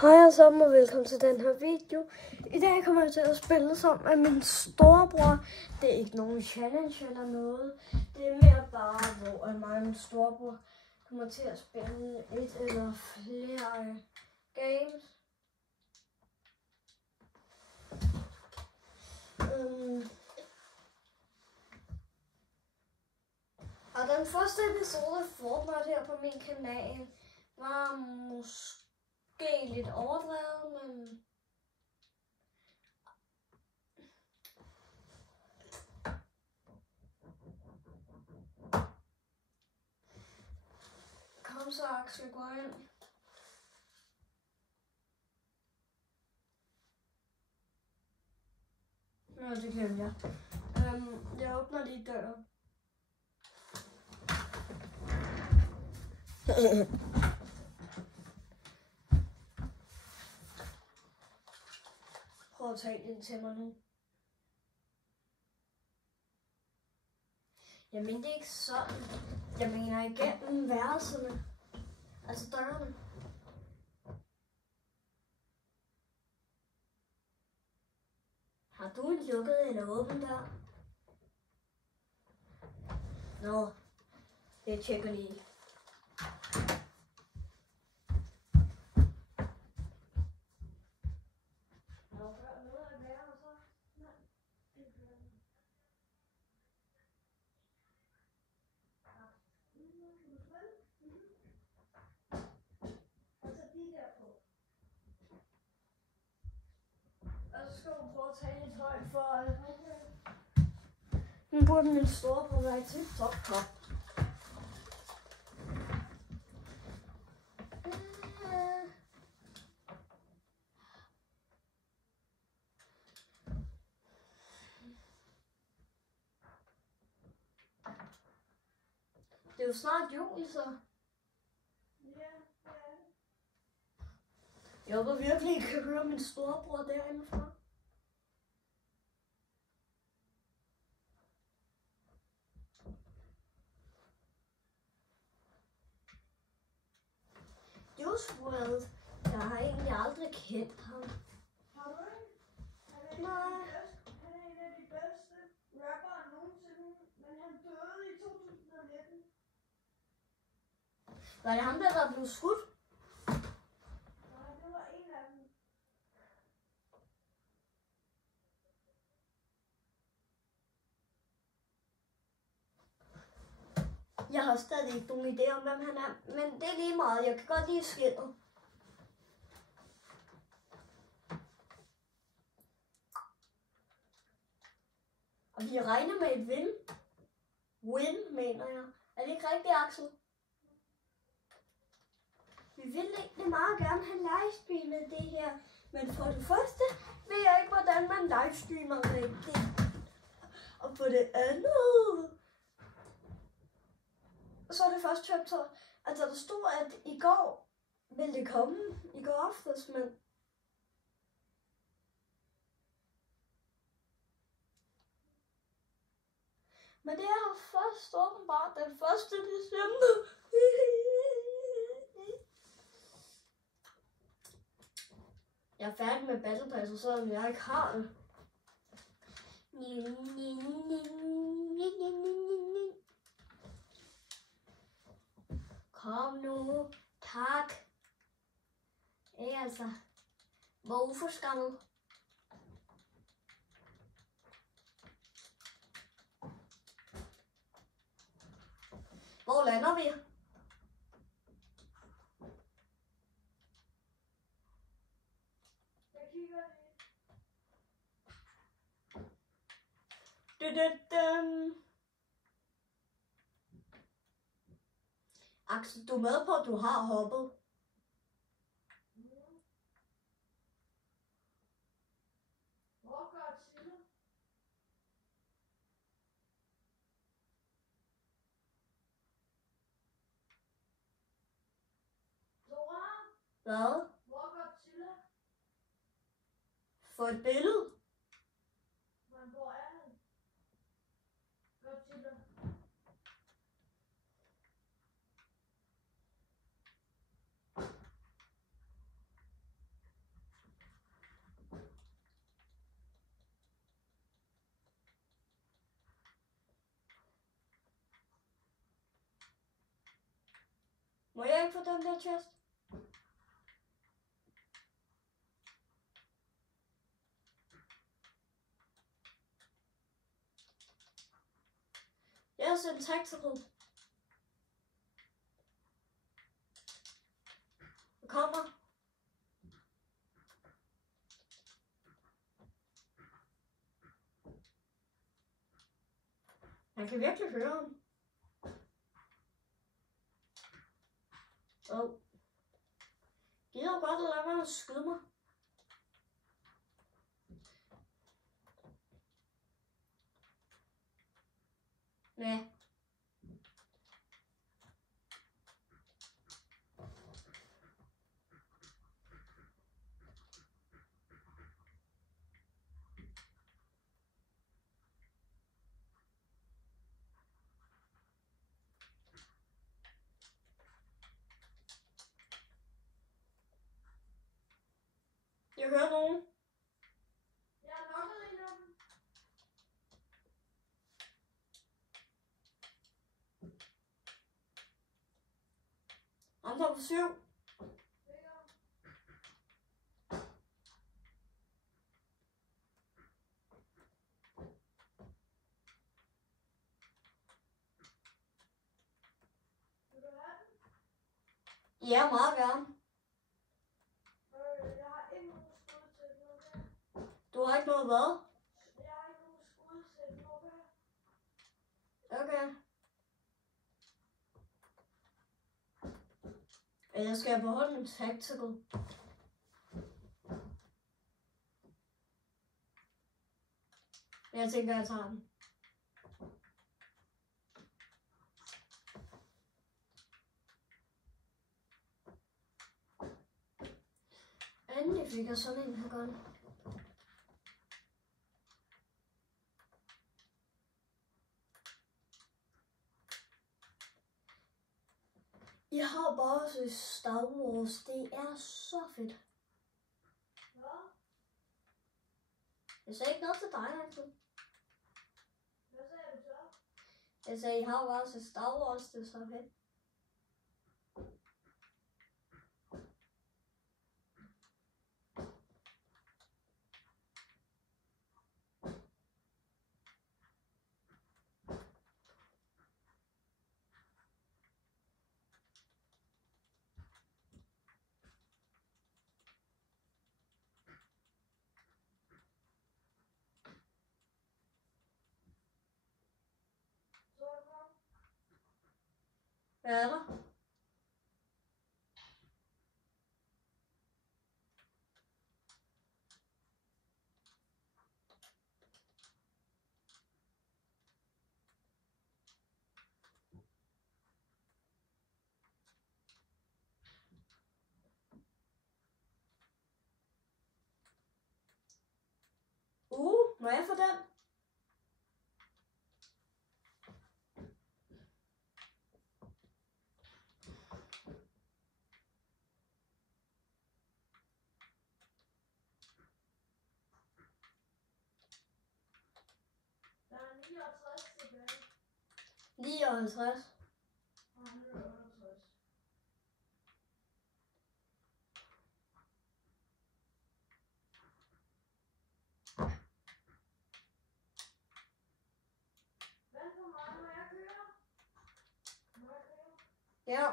Hej og sammen og velkommen til den her video. I dag kommer jeg til at spille sammen med min storebror. Det er ikke nogen challenge eller noget. Det er mere bare, hvor mig og min storebror kommer til at spille et eller flere games. Og den første episode af Fortnite her på min kanal var måske lidt overdrevet, men kom så, Axel, gå ind. Nå, det glemte jeg. Jeg åbner lige døren. Prøv at tage den til mig nu. Jeg mener ikke sådan. Jeg mener igennem værelserne. Altså dørene. Har du en lukket eller åben dør? Nå, det tjekker lige. Og så skal du prøve at tage lidt højt for... Nu burde min storebror være i TikTok. Det er jo snart jul, så. Jeg håber virkelig, I kan høre min storebror derindefra. Juice WRLD. Jeg har egentlig aldrig kendt ham. Har du ikke? Nej. Han er en af de bedste rappere nogensinde, men han døde i 2019. Var det ham der blev skudt? Nej, det var en af dem. Jeg har stadig ikke nogen idé om, hvem han er, men det er lige meget. Jeg kan godt lide skillet. Og vi regner med et win. Win, mener jeg. Er det ikke rigtigt, Axel? Vi vil egentlig meget gerne have livestreamet det her. Men for det første ved jeg ikke, hvordan man livestreamer rigtigt. Og for det andet... Så er det først chapter. Altså der stod, at i går ville det komme. I går aftes, men... Men det er først åbenbart den 1. december. Jeg er færdig med Battle Pass, selvom jeg ikke har det. Kom nu. Tak. Altså. Hvor uforskammet. Hvor lander vi? Jeg kigger lige. Axel, du er med på, at du har hoppet. Hvor gør Sille? Dora? Hvad? Hvor gør Sille? For et billede? Men hvor er han? Gør Sille? Må jeg ikke få den der chest? Jeg ser en tactical. Jeg kommer. Jeg kan virkelig høre ham. Gider godt at lade være at skyde mig. Nej. Jeg hører nogen. Jeg har lukket en af dem. Han står på 7. Vil du have den? Ja, meget gerne. Jeg har ikke nogen skud til den, okay? Du har ikke noget hvad? Jeg har ikke nogen skud til den, okay? Okay. Eller skal jeg beholde min tactical? Jeg tænker, jeg tager den. Endelig fik jeg sådan en her gun. Jeg har bare også Star Wars. Det er så fedt. Hvad? Jeg sagde ikke noget til dig, altid. Hvad sagde du så? Jeg sagde, jeg har bare også Star Wars. Det er så fedt. Så er det godt. Hvad er der? Må jeg få den? Der er 59 tilbage. 59. Og nu er der 68. Vent på mig, må jeg køre? Må jeg køre? Ja.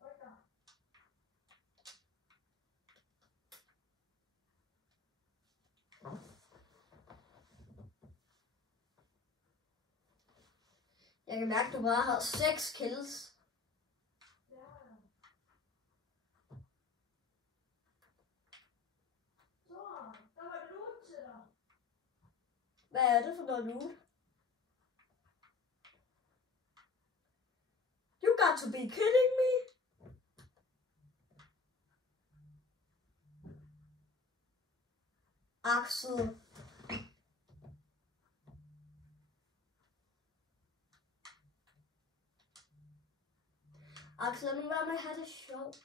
Ryk dig. Jeg kan mærke, at du bare har 6 kills. Ja. Så, der var loot til dig. Hvad er det for noget loot? You got to be kidding me. Axel. Axel, lad nu være med at have det sjovt.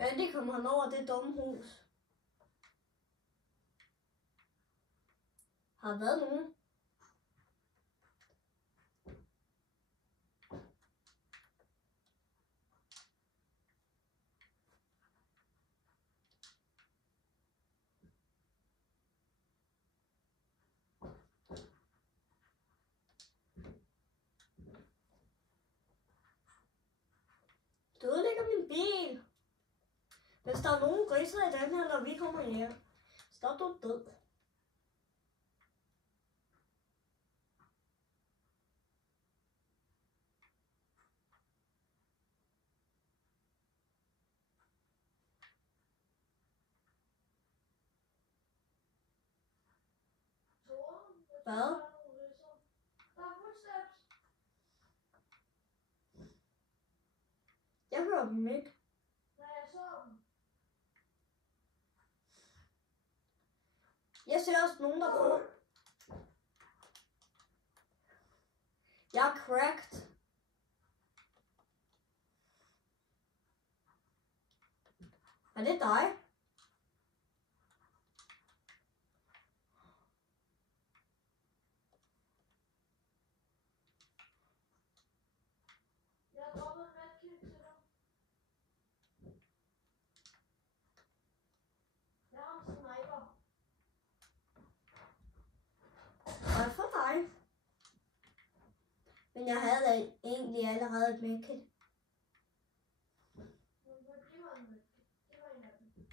Ja, det kommer han over det dumme hus. Har der været nogen? Du ødelægger min bil. Hvis der er nogen griser i den her, når vi kommer hjem, så er du død. Hvad? Der er footsteps. Jeg hører dem ikke. Nej, jeg så dem. Jeg ser også nogen, der prøver. Jeg er cracked. Er det dig? Jeg har droppet en medkit til dig. Jeg har en sniper. Hvad for dig? Men jeg havde egentlig allerede et medkit. Det var en medkit. Det var en af dem.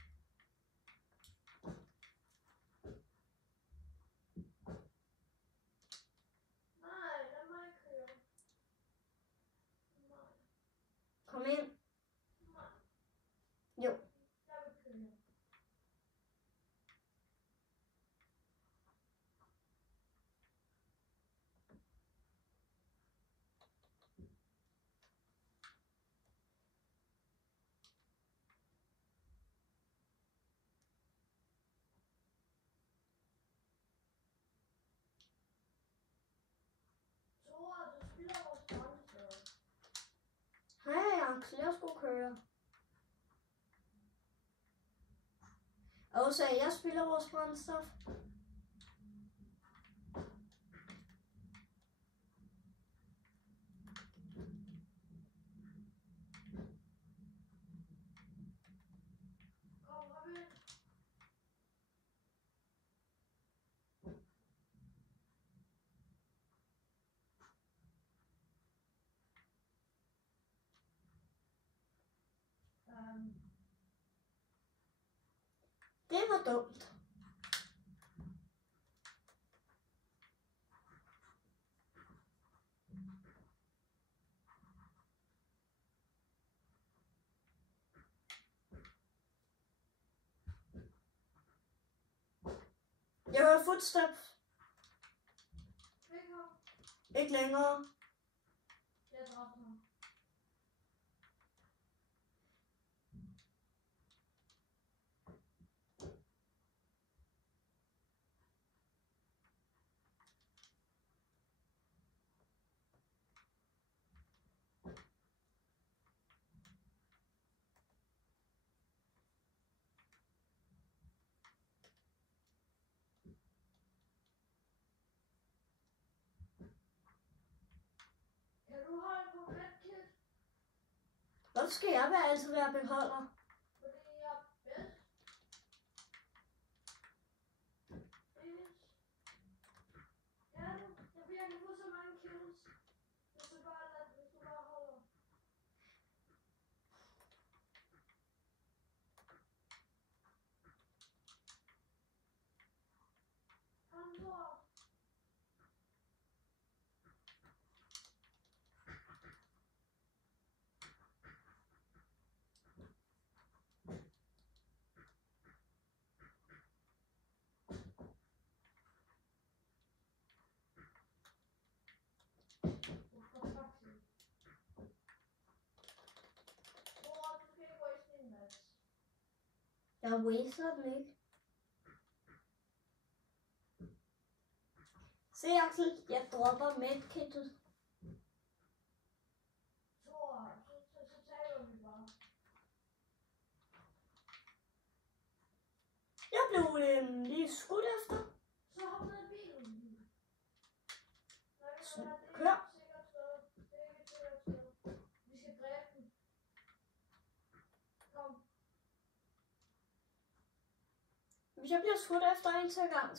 Nej, lad mig køre. Nej, Kom ind. nej. Jo. Jeg vil køre. Tora, du spiller vores brændstof. Hej, Axel, jeg skulle køre. Og så jeg spiller vores brændstof. Kom, hop ind. Det var dumt. Jeg hører footsteps. Væk ham. Ikke længere. Jeg dræbte ham. Kan du holde på medkit? Hvorfor skal jeg altid være beholder? Fordi jeg er bedst. Bitch. Ja, jeg kan få så mange kills. Hvis du bare holder. Kom så. Jeg waster den ikke. Se Axel, jeg dropper medkittet. Så taber vi bare. du lige skudt efter? Så hop ned i bilen. Kør. Det er ikke et sikkert sted. Vi skal dræbe den. Kom. Hvis jeg bliver skudt efter en til gang,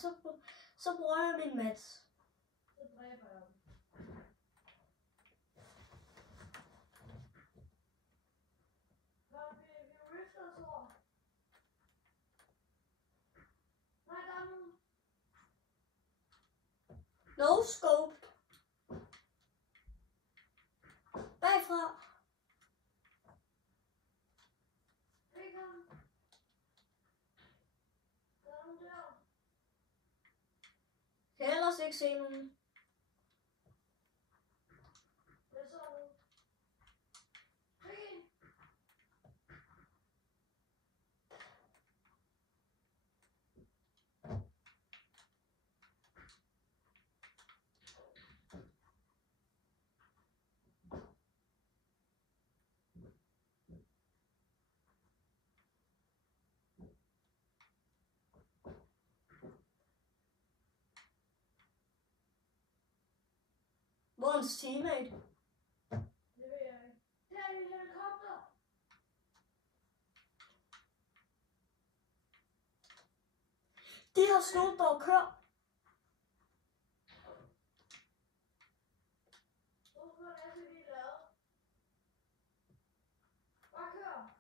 så bruger jeg min mats. Så dræber jeg dem. Kom, vi rifter, tror. Nej, der er nogen. No scope. Bagfra. Ikke ham. Der er nogen der. Kan jeg ellers ikke se nogen. Jeg så nogen. Ikke en. Hvor er hans teammate? Det ved jeg ikke. Der er en helikopter. De har Snoop Dogg kørt. Hvorfor er det så lige lavet? Bare kør.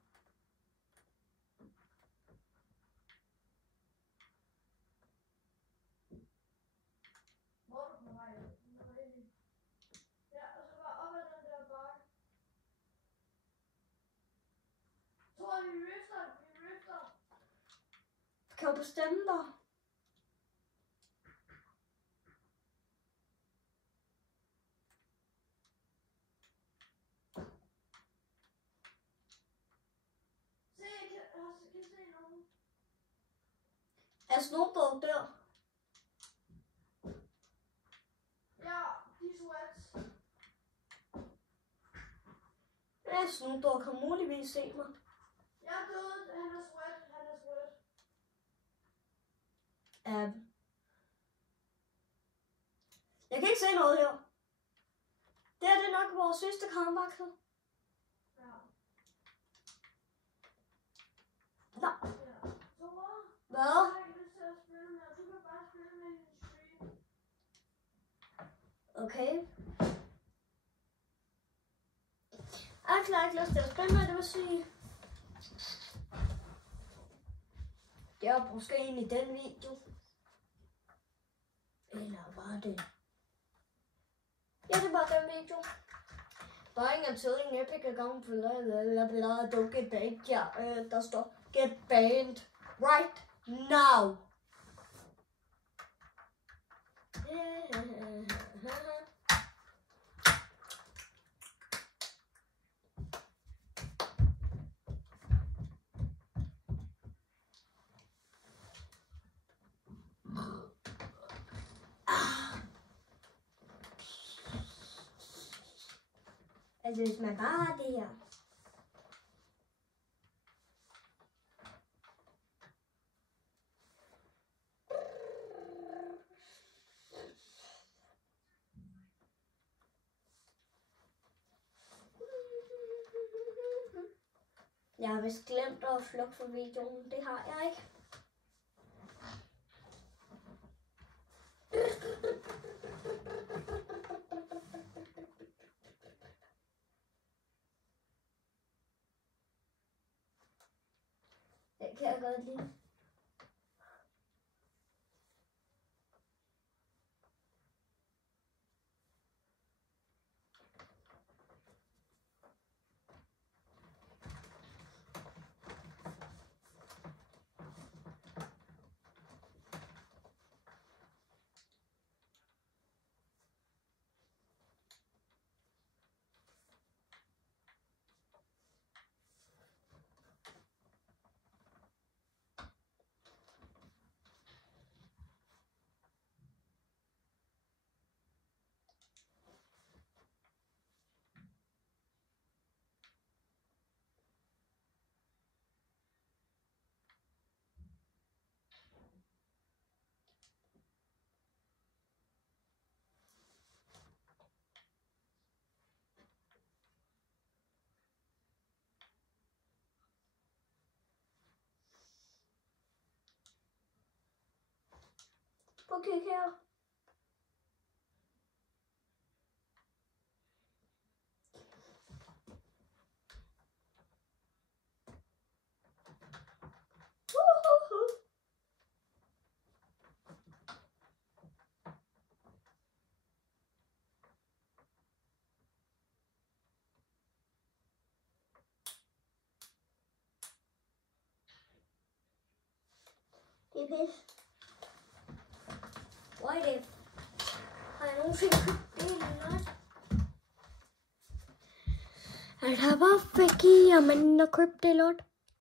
Hvor er du på vej? Ja, og så bare op ad den der bakke. Tror vi rifter. Kan du bestemme dig? Se, jeg kan se nogen. Er Snoop Dogg der? Ja, de sweats. Ja, Snoop Dogg kan muligvis se mig. Jeg er død. Han er sweat. Jeg kan ikke se noget her. Det er nok vores sidste kamp, Ja. Nå. Ja. Tore? Hvad? Jeg har ikke lyst til at spille med. Du kan bare spille med din stream. Okay. Jeg har ikke lyst til at spille med, det vil sige. Det er måske egentlig den video. Eller var det? Ja, det var den video. Buying and selling epic account for don't get banned. Ja, der står get banned right now. Altså hvis man bare har det her. Jeg har vist glemt at slukke for videoen. Det har jeg ikke. Det kan jeg godt lide. Prøv at kigge her. Det er pis. Hvor er det? Har jeg nogensinde købt det eller noget? Altså, hvor fik I, om man har købt det lot?